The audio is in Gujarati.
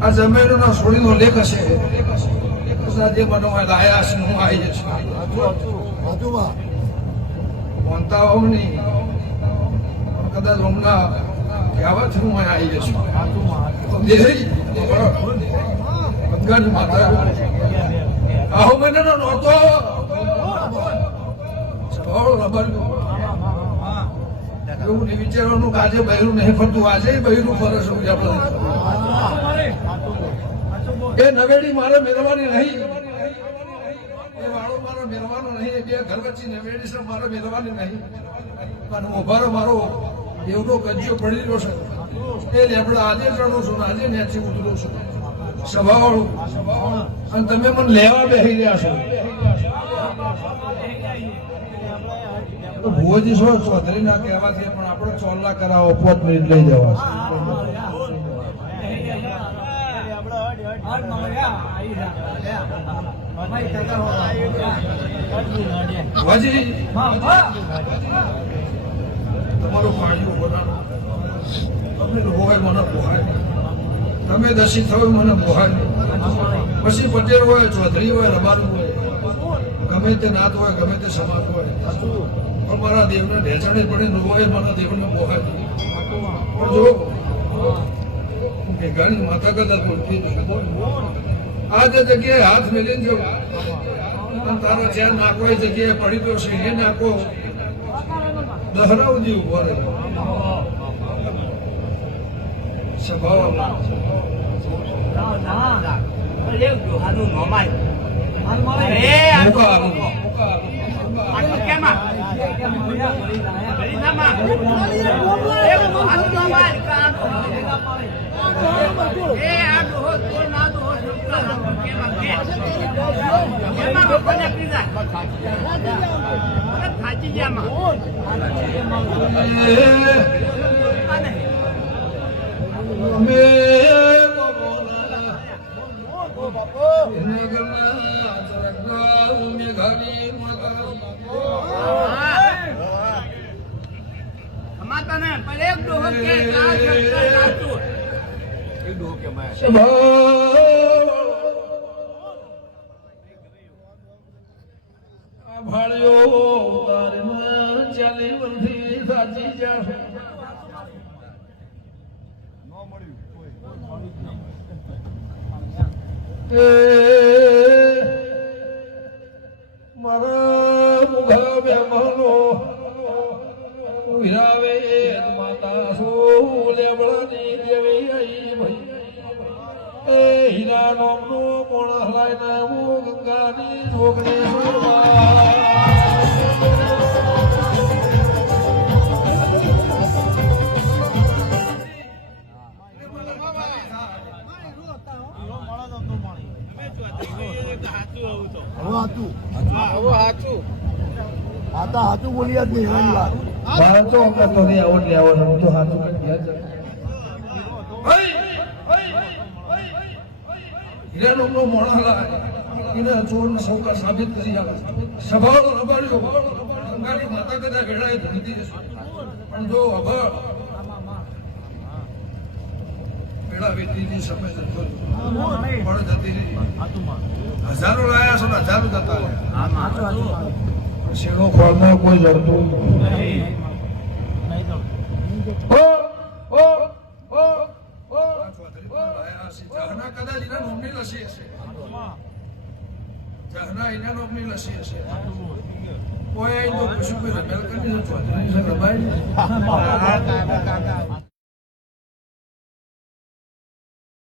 આ જમીનનો છોડીનો લેખ હશે જે મને લાયા છે હું આવી જઈશ ભણતા હોઉં નહીં કદાચ હમણાં કહેવાથી હું આવી જઈશ માતા આહો મહિનાનો નહોતો એવું નહીં વિચારવાનું કે આજે બહેરું નહીં ફરતું આજે બહેરું ફરે છે એ નવેડી મારે મેળવાની નહીં એ વાળો મારો મેળવાનો નહીં એ બે ઘર વચ્ચે નવેડી છે મારે મેળવાની નહીં અને ઉભારો મારો એવડો કજ્જો પડી રહ્યો છે એ લેબડા આજે ચડું છું આજે નેચી ઉતરું છું સભાવાળું અને તમે મને લેવા બેસી રહ્યા છો ભુવજી છો ચૌધરી ના કહેવાથી પણ આપણે ચોલ્લા કરાવો 5 મિનિટ લઈ જવા તમારું પાણી તમે હોય મને પોહાય તમે દસી થયું મને પોહાય પછી પટેલ હોય ચૌધરી હોય રબારું હોય ગમે તે નાત હોય ગમે તે સમાજ હોય પણ મારા દેવને ઢેચણે પડે હોય મારા દેવને પોહાય પણ જો ઘણી માથા કદાચ બોલતી આ જે જગ્યાએ હાથ મેલીને જવું અને તારો ચેર નાખો એ જગ્યાએ પડી ગયો છે એ નાખો દહરાવજી ઉભો રહે સ્વભાવ મારા મુખા બેમાનો વિરાવે માતા સો લેબડાની દેવી આઈ ભાઈ એ હીરા નોમનો મોણ હલાય નામો ગંગાની રોગને હાથું બોલી જ નહીં વાંચો કરતો નહીં આવડ લેવો હું તો હાથું હીરાનો મોણા એને ચોર સૌકા સાબિત કરી આવે સભાળો રબાડ્યો ગંગાની માતા કદા વેળાએ ધૂળતી પણ જો અભળ વેળા વેતીની સમય જતો પણ જતી રહી હજારો લાયા છો ને હજારો જતા શેરો ખોળમાં કોઈ જડતું જહના કદાચ એના નોમની લસી હશે જહના એના નોમની લસી હશે કોઈ તો કશું કોઈ રમેલ કરી